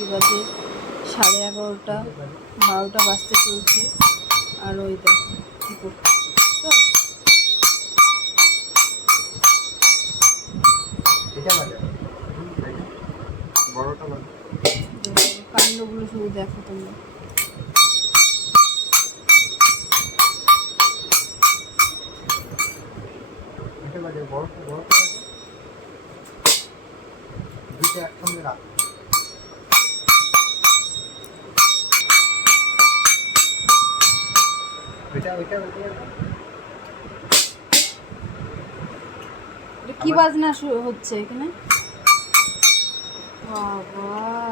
এই বাজে 11:30, 12টা বাজতে চলছে। আর ওই দেখো কী করতেছে তো, কাণ্ডগুলো শুধু দেখো তোমরা। একসঙ্গে রাখ। কি বাজনা শুরু হচ্ছে এখানে বাবা?